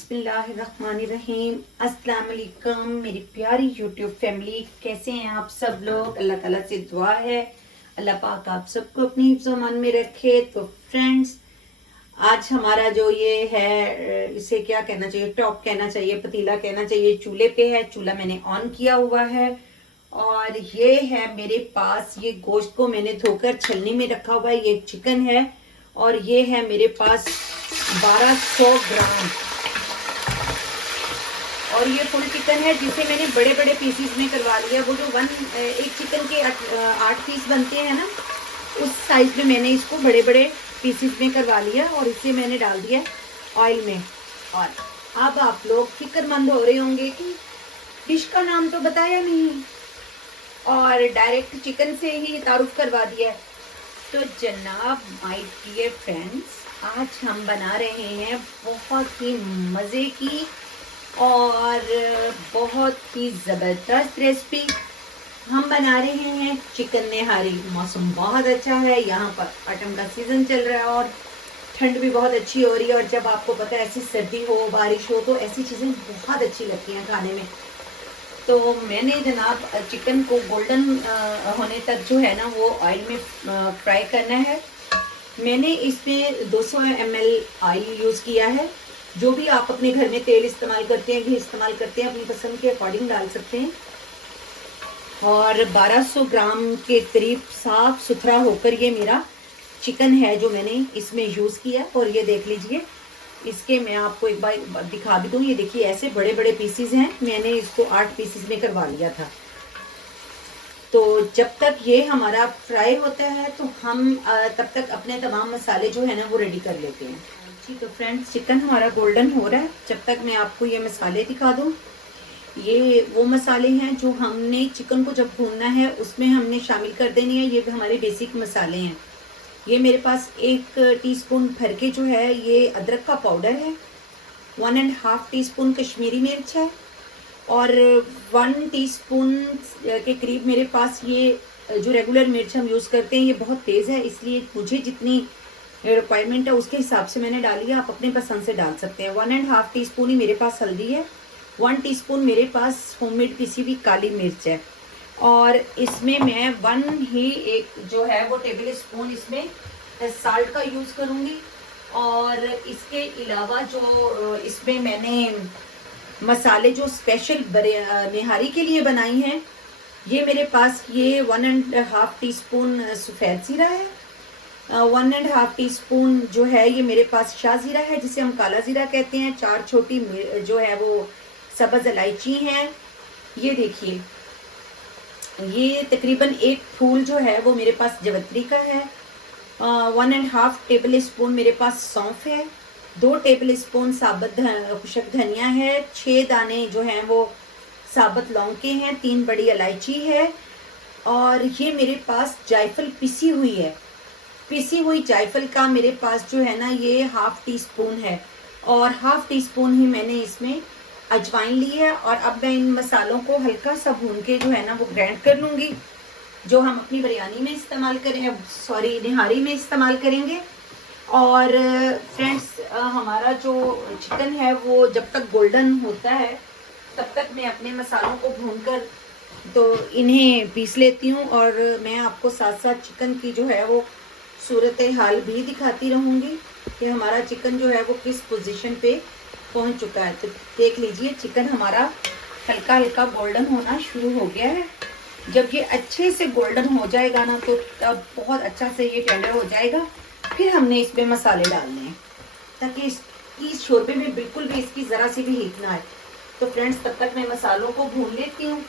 बिस्मिल्लाहिर्रहमानिर्रहीम। अस्सलाम वालेकुम मेरी प्यारी यूट्यूब फैमिली, कैसे हैं आप सब लोग। अल्लाह ताला से दुआ है अल्लाह पाक आप सबको अपनी हिफ्ज़ अमान में रखे। तो फ्रेंड्स, आज हमारा जो ये है, इसे क्या कहना चाहिए, टॉप कहना चाहिए, पतीला कहना चाहिए, चूल्हे पे है। चूल्हा मैंने ऑन किया हुआ है और ये है मेरे पास, ये गोश्त को मैंने धोकर छलनी में रखा हुआ है। ये चिकन है और ये है मेरे पास 1200 ग्राम और ये फुल चिकन है जिसे मैंने बड़े बड़े पीसीस में करवा लिया। वो जो एक चिकन के 8 पीस बनते हैं ना, उस साइज में मैंने इसको बड़े बड़े पीसीस में करवा लिया और इसे मैंने डाल दिया ऑयल में। और अब आप लोग फिक्रमंद हो रहे होंगे कि डिश का नाम तो बताया नहीं और डायरेक्ट चिकन से ही तारुफ करवा दिया। तो जनाब, माय डियर फ्रेंड्स, आज हम बना रहे हैं बहुत ही मज़े की और बहुत ही ज़बरदस्त रेसिपी। हम बना रहे हैं चिकन निहारी। मौसम बहुत अच्छा है, यहाँ पर ऑटम का सीज़न चल रहा है और ठंड भी बहुत अच्छी हो रही है। और जब आपको पता है ऐसी सर्दी हो, बारिश हो, तो ऐसी चीज़ें बहुत अच्छी लगती हैं खाने में। तो मैंने जनाब चिकन को गोल्डन होने तक जो है ना वो ऑयल में फ्राई करना है। मैंने इसमें 200 ml ऑयल यूज़ किया है। जो भी आप अपने घर में तेल इस्तेमाल करते हैं, घी इस्तेमाल करते हैं, अपनी पसंद के अकॉर्डिंग डाल सकते हैं। और 1200 ग्राम के करीब साफ सुथरा होकर ये मेरा चिकन है जो मैंने इसमें यूज़ किया। और ये देख लीजिए, इसके मैं आपको एक बार दिखा भी दूँ। ये देखिए, ऐसे बड़े बड़े पीसीज हैं। मैंने इसको 8 पीसीज में करवा लिया था। तो जब तक ये हमारा फ्राई होता है तो हम तब तक अपने तमाम मसाले जो है ना वो रेडी कर लेते हैं। जी, तो फ्रेंड्स, चिकन हमारा गोल्डन हो रहा है। जब तक मैं आपको ये मसाले दिखा दूँ, ये वो मसाले हैं जो हमने चिकन को जब भूनना है उसमें हमने शामिल कर देनी है। ये हमारे बेसिक मसाले हैं। ये मेरे पास 1 टीस्पून भर के जो है ये अदरक का पाउडर है, 1.5 टीस्पून कश्मीरी मिर्च है और 1 टीस्पून के करीब मेरे पास ये जो रेगुलर मिर्च हम यूज़ करते हैं, ये बहुत तेज़ है, इसलिए मुझे जितनी रिक्वायरमेंट है उसके हिसाब से मैंने डाली है। आप अपने पसंद से डाल सकते हैं। 1.5 टीस्पून ही मेरे पास हल्दी है, 1 टीस्पून मेरे पास होममेड पिसी हुई काली मिर्च है और इसमें मैं 1 जो है वो टेबल स्पून इसमें साल्ट का यूज़ करूँगी। और इसके अलावा जो इसमें मैंने मसाले जो स्पेशल निहारी के लिए बनाई हैं, ये मेरे पास ये 1.5 टीस्पून सफ़ेद ज़ीरा है, 1.5 टीस्पून जो है ये मेरे पास शाह ज़ीरा है जिसे हम काला ज़ीरा कहते हैं, 4 छोटी जो है वो सब्ज़ इलायची हैं। ये देखिए, ये तकरीबन 1 फूल जो है वो मेरे पास जवित्री का है, 1.5 टेबल स्पून मेरे पास सौंफ है, 2 टेबल स्पून साबुत खुशक धनिया है, 6 दाने जो हैं वो साबुत लौंग के हैं, 3 बड़ी इलायची है और ये मेरे पास जायफल पिसी हुई है। पिसी हुई जायफल का मेरे पास जो है ना ये 1/2 टीस्पून है और 1/2 टीस्पून ही मैंने इसमें अजवाइन ली है। और अब मैं इन मसालों को हल्का सा भून के जो है ना वो ग्राइंड कर लूँगी, जो हम अपनी बिरयानी में इस्तेमाल करें, सॉरी निहारी में इस्तेमाल करेंगे। और फ्रेंड्स, हमारा जो चिकन है वो जब तक गोल्डन होता है तब तक मैं अपने मसालों को भूनकर तो इन्हें पीस लेती हूँ और मैं आपको साथ साथ चिकन की जो है वो सूरत हाल भी दिखाती रहूँगी कि हमारा चिकन जो है वो किस पोजीशन पे पहुँच चुका है। तो देख लीजिए, चिकन हमारा हल्का हल्का गोल्डन होना शुरू हो गया है। जब ये अच्छे से गोल्डन हो जाएगा ना तो तब बहुत अच्छा से ये टेंडर हो जाएगा। फिर हमने इसमें मसाले डालने हैं ताकि इसकी शोरबे में बिल्कुल भी इसकी ज़रा सी भी हीट ना आए। तो फ्रेंड्स, तब तक मैं मसालों को भून लेती हूँ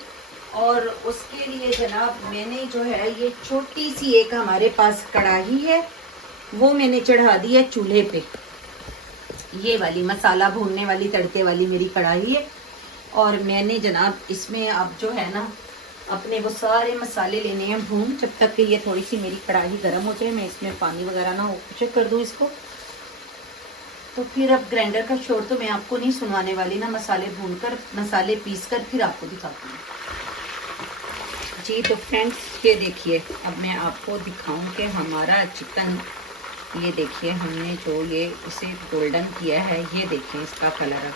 और उसके लिए जनाब मैंने जो है ये छोटी सी एक हमारे पास कढ़ाई है, वो मैंने चढ़ा दी है चूल्हे पे। ये वाली मसाला भूनने वाली तड़के वाली मेरी कढ़ाई है और मैंने जनाब इसमें अब जो है ना अपने वो सारे मसाले लेने हैं भून। जब तक कि ये थोड़ी सी मेरी कढ़ाई गर्म हो जाए, मैं इसमें पानी वगैरह ना हो कुछ कर दूँ इसको। तो फिर अब ग्राइंडर का शोर तो मैं आपको नहीं सुनवाने वाली ना, मसाले भूनकर मसाले पीसकर फिर आपको दिखाती हूँ। जी, तो फ्रेंड्स ये देखिए, अब मैं आपको दिखाऊं कि हमारा चिकन ये देखिए हमने जो ये इसे गोल्डन किया है, ये देखिए इसका कलर अब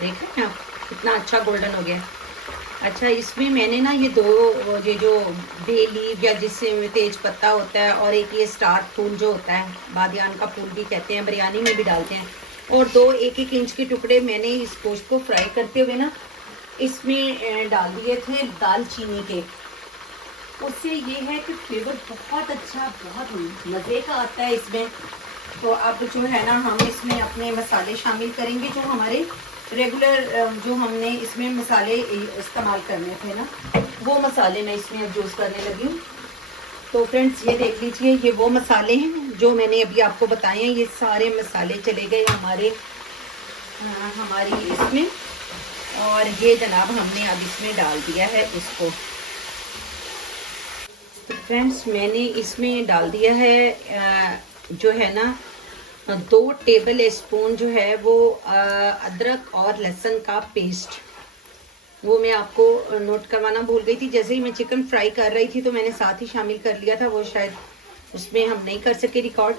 देख रहे हैं आप कितना अच्छा गोल्डन हो गया। अच्छा, इसमें मैंने ना ये जो बे लीव या जिससे तेज पत्ता होता है और एक ये स्टार फूल जो होता है, बादियान का फूल भी कहते हैं, बिरयानी में भी डालते हैं, और 2 1-1 इंच के टुकड़े मैंने इस गोश्त को फ्राई करते हुए ना इसमें डाल दिए थे दालचीनी के। उससे ये है कि फ्लेवर बहुत अच्छा, बहुत मज़े का आता है इसमें। तो अब जो है ना हम इसमें अपने मसाले शामिल करेंगे, जो हमारे रेगुलर जो हमने इसमें मसाले इस्तेमाल करने थे ना, वो मसाले मैं इसमें अब यूज़ करने लगी हूँ। तो फ्रेंड्स ये देख लीजिए, ये वो मसाले हैं जो मैंने अभी आपको बताए हैं। ये सारे मसाले चले गए हमारी इसमें, और ये जनाब हमने अब इसमें डाल दिया है इसको। तो फ्रेंड्स मैंने इसमें डाल दिया है जो है ना 2 टेबल स्पून जो है वो अदरक और लहसुन का पेस्ट। वो मैं आपको नोट करवाना भूल गई थी, जैसे ही मैं चिकन फ्राई कर रही थी तो मैंने साथ ही शामिल कर लिया था, वो शायद उसमें हम नहीं कर सके रिकॉर्ड।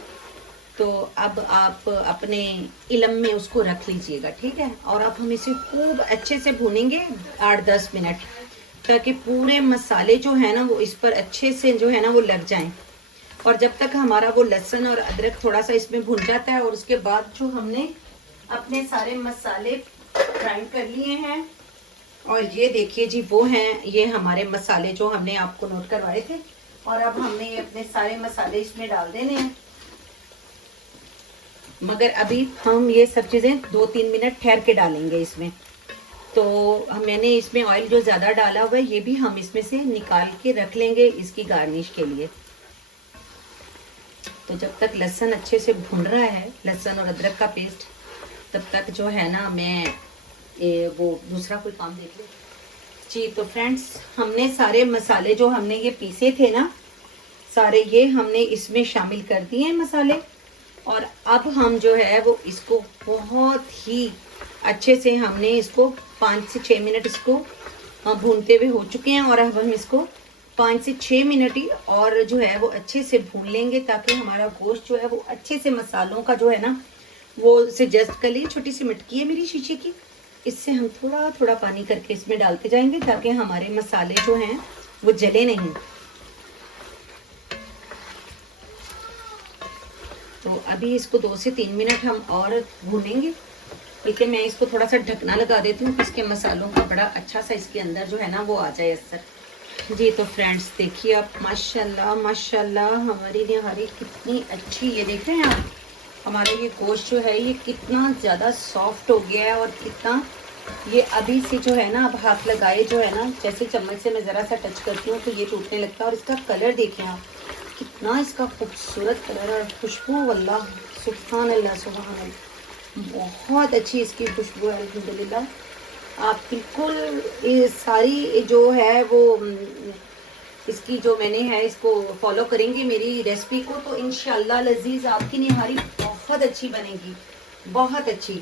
तो अब आप अपने इलम में उसको रख लीजिएगा, ठीक है। और अब हम इसे खूब अच्छे से भूनेंगे 8-10 मिनट, ताकि पूरे मसाले जो है ना वो इस पर अच्छे से जो है ना वो लग जाएं। और जब तक हमारा वो लहसुन और अदरक थोड़ा सा इसमें भुन जाता है, और उसके बाद जो हमने अपने सारे मसाले ग्राइंड कर लिए हैं, और ये देखिए जी वो हैं ये हमारे मसाले जो हमने आपको नोट करवाए थे। और अब हमने ये अपने सारे मसाले इसमें डाल देने हैं, मगर अभी हम ये सब चीज़ें 2-3 मिनट ठहर के डालेंगे इसमें। तो मैंने इसमें ऑयल जो ज़्यादा डाला हुआ है ये भी हम इसमें से निकाल के रख लेंगे इसकी गार्निश के लिए। तो जब तक लहसुन अच्छे से भुन रहा है, लहसुन और अदरक का पेस्ट, तब तक जो है ना मैं वो दूसरा कोई काम देख लूँ जी। तो फ्रेंड्स हमने सारे मसाले जो हमने ये पीसे थे ना, सारे ये हमने इसमें शामिल कर दिए हैं मसाले। और अब हम जो है वो इसको बहुत ही अच्छे से हमने इसको 5 से 6 मिनट इसको भूनते हुए हो चुके हैं, और अब हम इसको 5 से 6 मिनट ही और जो है वो अच्छे से भून लेंगे, ताकि हमारा गोश्त जो है वो अच्छे से मसालों का जो है ना वो से जस्ट कर लिए। छोटी सी मटकी है मेरी शीशे की, इससे हम थोड़ा थोड़ा पानी करके इसमें डालते जाएंगे, ताकि हमारे मसाले जो हैं वो जले नहीं। तो अभी इसको 2 से 3 मिनट हम और भूनेंगे, लेकिन मैं इसको थोड़ा सा ढकना लगा देती हूँ, इसके मसालों का बड़ा अच्छा सा इसके अंदर जो है ना वो आ जाए असर जी। तो फ्रेंड्स देखिए आप, माशाल्लाह माशाल्लाह हमारी निहारी कितनी अच्छी, ये देख रहे हैं आप, हमारा ये गोश्त जो है ये कितना ज़्यादा सॉफ्ट हो गया है, और कितना ये अभी से जो है ना, अब हाथ लगाए जो है ना, जैसे चम्मच से मैं ज़रा सा टच करती हूँ तो ये टूटने लगता है। और इसका कलर देखें आप, कितना इसका खूबसूरत कलर और खुशबू, वल्लाह सुभान अल्लाह सुभान अल्लाह, बहुत अच्छी इसकी खुशबू है अल्हम्दुलिल्लाह। आप बिल्कुल ये सारी जो है वो इसकी जो मैंने है इसको फॉलो करेंगे मेरी रेसिपी को, तो इंशाल्लाह लजीज आपकी निहारी बहुत अच्छी बनेगी, बहुत अच्छी।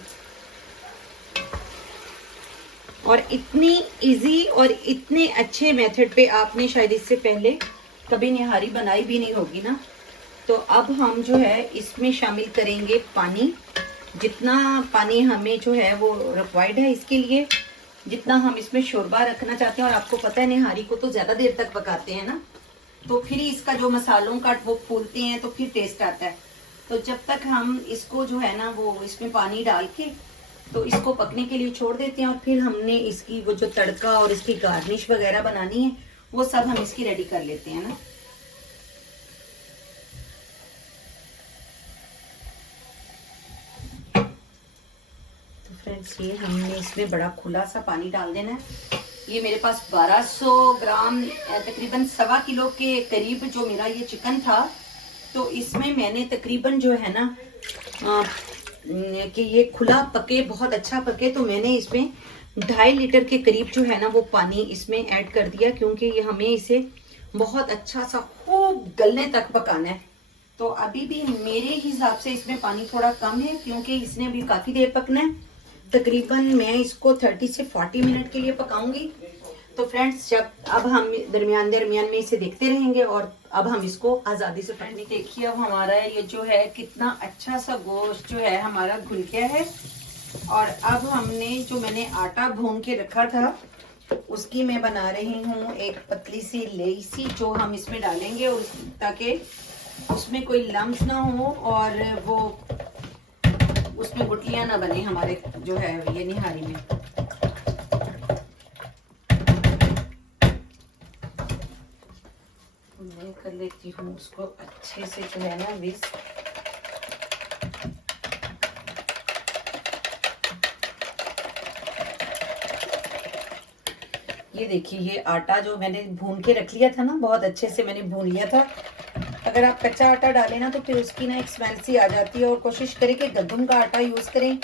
और इतनी इजी और इतने अच्छे मेथड पे आपने शायद इससे पहले कभी निहारी बनाई भी नहीं होगी ना। तो अब हम जो है इसमें शामिल करेंगे पानी, जितना पानी हमें जो है वो रिक्वायर्ड है इसके लिए, जितना हम इसमें शोरबा रखना चाहते हैं। और आपको पता है निहारी को तो ज़्यादा देर तक पकाते हैं ना, तो फिर ही इसका जो मसालों का वो फूलते हैं तो फिर टेस्ट आता है। तो जब तक हम इसको जो है ना वो इसमें पानी डाल के तो इसको पकने के लिए छोड़ देते हैं, और फिर हमने इसकी वो जो तड़का और इसकी गार्निश वगैरह बनानी है वो सब हम इसकी रेडी कर लेते हैं ना। तो फ्रेंड्स ये हमने इसमें बड़ा खुला सा पानी डाल देना है। ये मेरे पास 1200 ग्राम तकरीबन 1.25 किलो के करीब जो मेरा ये चिकन था, तो इसमें मैंने तकरीबन जो है ना कि ये खुला पके, बहुत अच्छा पके, तो मैंने इसमें 2.5 लीटर के करीब जो है ना वो पानी इसमें ऐड कर दिया, क्योंकि ये हमें इसे बहुत अच्छा सा खूब गलने तक पकाना है। तो अभी भी मेरे हिसाब से इसमें पानी थोड़ा कम है, क्योंकि इसने अभी काफ़ी देर पकना है। तकरीबन मैं इसको 30 से 40 मिनट के लिए पकाऊंगी। तो फ्रेंड्स जब अब हम दरमियान में इसे देखते रहेंगे और अब हम इसको आज़ादी से पकने। देखिए अब हमारा ये जो है कितना अच्छा सा गोश्त जो है हमारा घुल गया है। और अब हमने जो मैंने आटा भून के रखा था उसकी मैं बना रही हूँ एक पतली सी लेसी जो हम इसमें डालेंगे, और ताकि उसमें कोई लम्स ना हो और वो उसमें गुठलियाँ ना बने हमारे जो है ये निहारी में। मैं कर लेती हूँ उसको अच्छे से जो है ना विस्क। ये देखिए ये आटा जो मैंने भून के रख लिया था ना, बहुत अच्छे से मैंने भून लिया था। अगर आप कच्चा आटा डालें ना तो फिर उसकी ना एक स्मेल सी आ जाती है, और कोशिश करें कि गंदम का आटा यूज़ करें।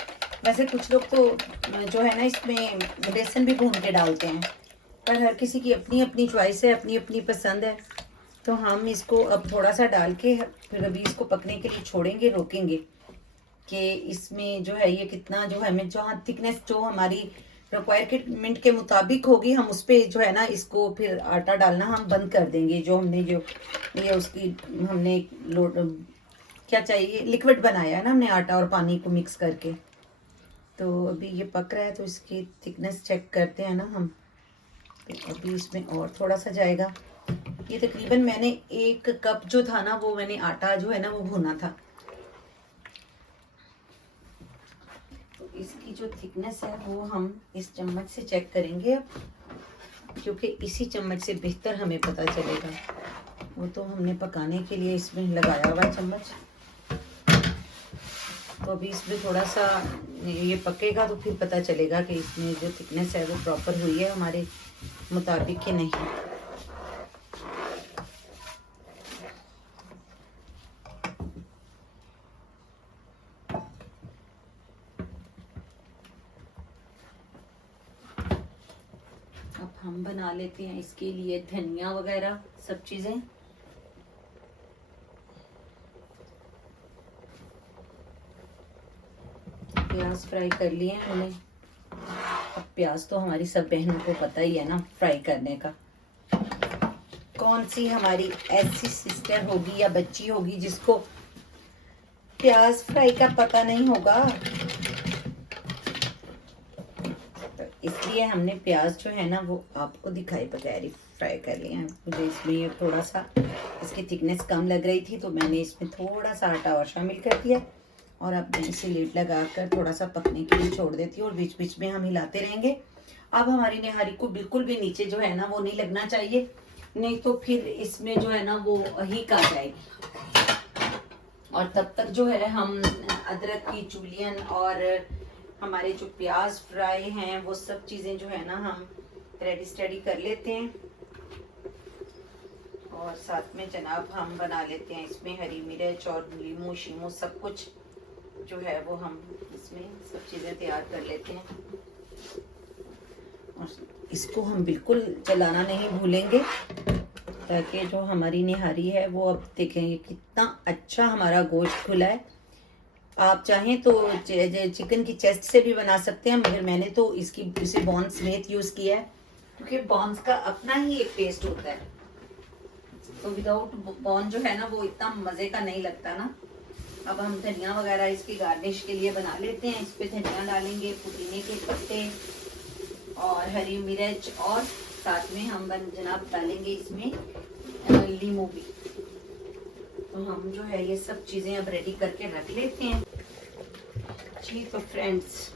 वैसे कुछ लोग तो जो है ना इसमें बेसन भी भून के डालते हैं, पर हर किसी की अपनी अपनी चॉइस है, अपनी अपनी पसंद है। तो हम इसको अब थोड़ा सा डाल के फिर अभी इसको पकने के लिए छोड़ेंगे, रोकेंगे कि इसमें जो है ये कितना जो है हमें जहाँ थिकनेस जो हमारी रिक्वायरमेंट के मुताबिक होगी हम उस पर जो है ना इसको फिर आटा डालना हम बंद कर देंगे। जो हमने जो ये उसकी हमने लोड क्या चाहिए लिक्विड बनाया है ना हमने आटा और पानी को मिक्स करके। तो अभी ये पक रहा है तो इसकी थिकनेस चेक करते हैं ना हम। तो अभी इसमें और थोड़ा सा जाएगा। ये तकरीबन मैंने 1 कप जो था ना वो मैंने आटा जो है ना वो भुना था। तो इसकी जो थिकनेस है वो हम इस चम्मच से चेक करेंगे अब, क्योंकि इसी चम्मच से बेहतर हमें पता चलेगा। वो तो हमने पकाने के लिए इसमें लगाया हुआ है चम्मच। तो अभी इसमें थोड़ा सा ये पकेगा तो फिर पता चलेगा कि इसमें जो थिकनेस है वो प्रॉपर हुई है हमारे मुताबिक कि नहीं। अब हम बना लेते हैं इसके लिए धनिया वगैरह सब चीजें। प्याज फ्राई कर लिए हैं हमने। अब प्याज तो हमारी सब बहनों को पता ही है ना फ्राई करने का। कौन सी हमारी ऐसी सिस्टर होगी या बच्ची होगी जिसको प्याज फ्राई का पता नहीं होगा। तो इसलिए हमने प्याज जो है ना वो आपको दिखाई बगैर ही फ्राई कर लिया है। मुझे इसमें ये थोड़ा सा इसकी थिकनेस कम लग रही थी तो मैंने इसमें थोड़ा सा आटा और शामिल कर दिया। और अब मैं इसे लीड लगाकर थोड़ा सा पकने के लिए छोड़ देती हूँ, और बीच बीच में हम हिलाते रहेंगे। अब हमारी निहारी को बिल्कुल भी नीचे जो है ना वो नहीं लगना चाहिए, नहीं तो फिर इसमें जो है ना वो हीक आ जाएगी। और तब तक जो है हम अदरक की जुलियन और हमारे जो प्याज फ्राई हैं वो सब चीज़ें जो है ना हम रेडी स्टेडी कर लेते हैं। और साथ में जनाब हम बना लेते हैं इसमें हरी मिर्च और लीमू शीमू सब कुछ जो है वो हम इसमें सब चीज़ें तैयार कर लेते हैं। और इसको हम बिल्कुल चलाना नहीं भूलेंगे, ताकि जो हमारी निहारी है वो अब देखेंगे कितना अच्छा हमारा गोश्त खुला है। आप चाहें तो चिकन की चेस्ट से भी बना सकते हैं, मगर मैंने तो इसे बॉन समेत यूज़ किया है, क्योंकि बॉन्स का अपना ही एक टेस्ट होता है। तो विदाउट बॉन जो है ना वो इतना मज़े का नहीं लगता ना। अब हम धनिया वगैरह इसकी गार्निश के लिए बना लेते हैं। इस पे धनिया डालेंगे, पुदीने के पत्ते और हरी मिर्च, और साथ में हम जनाब डालेंगे इसमें लीमू भी। तो हम जो है ये सब चीज़ें अब रेडी करके रख लेते हैं जी। तो फ्रेंड्स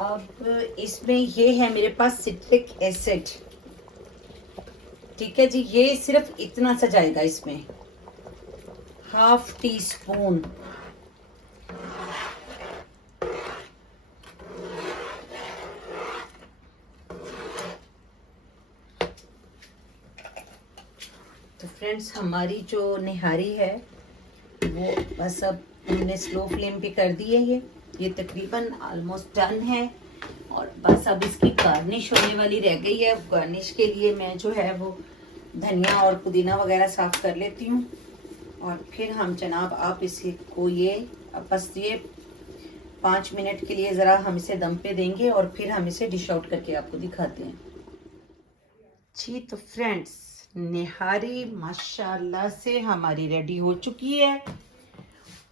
अब इसमें ये है मेरे पास सिट्रिक एसिड, ठीक है जी। ये सिर्फ इतना सा जाएगा इसमें, 1/2 टीस्पून। तो फ्रेंड्स हमारी जो निहारी है वो बस अब हमने स्लो फ्लेम पे कर दी है। ये तकरीबन ऑलमोस्ट डन है, और बस अब इसकी गार्निश होने वाली रह गई है। गार्निश के लिए मैं जो है वो धनिया और पुदीना वगैरह साफ कर लेती हूँ, और फिर हम जनाब आप इसको ये बस ये 5 मिनट के लिए ज़रा हम इसे दम पे देंगे, और फिर हम इसे डिश आउट करके आपको दिखाते हैं जी। तो फ्रेंड्स निहारी माशाल्लाह से हमारी रेडी हो चुकी है।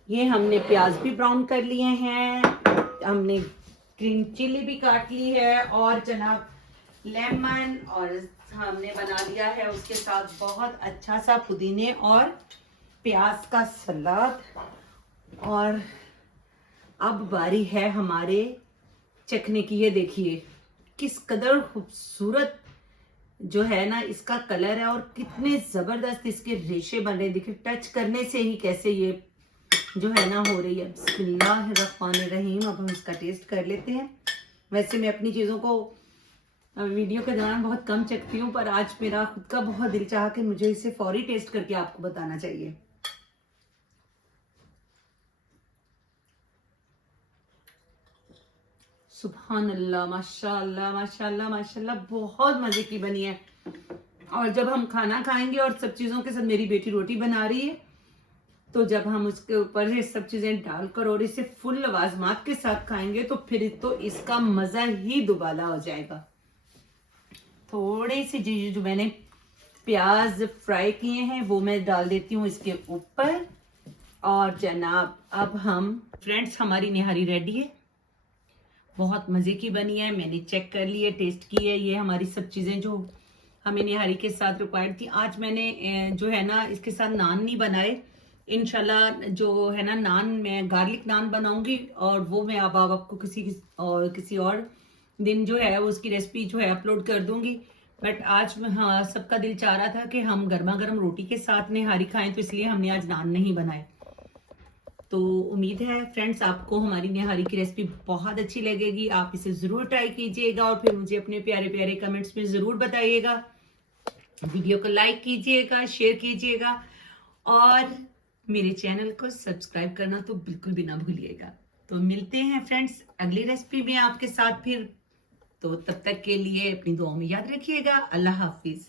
ये हमने प्याज भी ब्राउन कर लिए हैं, हमने ग्रीन चिली भी काट ली है और जनाब लेमन, और हमने बना लिया है उसके साथ बहुत अच्छा सा पुदीने और प्याज का सलाद। और अब बारी है हमारे चखने की। ये देखिए किस कदर खूबसूरत जो है ना इसका कलर है और कितने जबरदस्त इसके रेशे बन रहे हैं। देखिए टच करने से ही कैसे ये जो है ना हो रही है। बिस्मिल्लाहिर्रहमानिर्रहीम। अब हम इसका टेस्ट कर लेते हैं। वैसे मैं अपनी चीज़ों को वीडियो के दौरान बहुत कम चखती हूँ, पर आज मेरा खुद का बहुत दिल चाहा कि मुझे इसे फौरी टेस्ट करके आपको बताना चाहिए। सुभान अल्लाह, माशाअल्लाह माशाअल्लाह माशाअल्लाह, बहुत मजे की बनी है। और जब हम खाना खाएंगे और सब चीज़ों के साथ, मेरी बेटी रोटी बना रही है, तो जब हम उसके ऊपर ये सब चीजें डालकर और इसे फुल लवाजमात के साथ खाएंगे तो फिर तो इसका मजा ही दुबाला हो जाएगा। थोड़ी सी चीज जो मैंने प्याज फ्राई किए हैं वो मैं डाल देती हूँ इसके ऊपर। और जनाब अब हम फ्रेंड्स, हमारी निहारी रेडी है, बहुत मजे की बनी है। मैंने चेक कर ली है, टेस्ट की है। ये हमारी सब चीजें जो हमें निहारी के साथ रिक्वायर्ड थी। आज मैंने जो है ना इसके साथ नान नहीं बनाए। इंशाल्लाह जो है ना नान, मैं गार्लिक नान बनाऊंगी और वो मैं अब आपको किसी और दिन जो है उसकी रेसिपी जो है अपलोड कर दूंगी। बट आज हाँ सबका दिल चाह रहा था कि हम गर्मा गर्म रोटी के साथ निहारी खाएं, तो इसलिए हमने आज नान नहीं बनाए। तो उम्मीद है फ्रेंड्स आपको हमारी निहारी की रेसिपी बहुत अच्छी लगेगी। आप इसे जरूर ट्राई कीजिएगा और फिर मुझे अपने प्यारे प्यारे कमेंट्स में जरूर बताइएगा। वीडियो को लाइक कीजिएगा, शेयर कीजिएगा और मेरे चैनल को सब्सक्राइब करना तो बिल्कुल भी ना भूलिएगा। तो मिलते हैं फ्रेंड्स अगली रेसिपी में आपके साथ फिर। तो तब तक के लिए अपनी दुआओं में याद रखिएगा। अल्लाह हाफिज।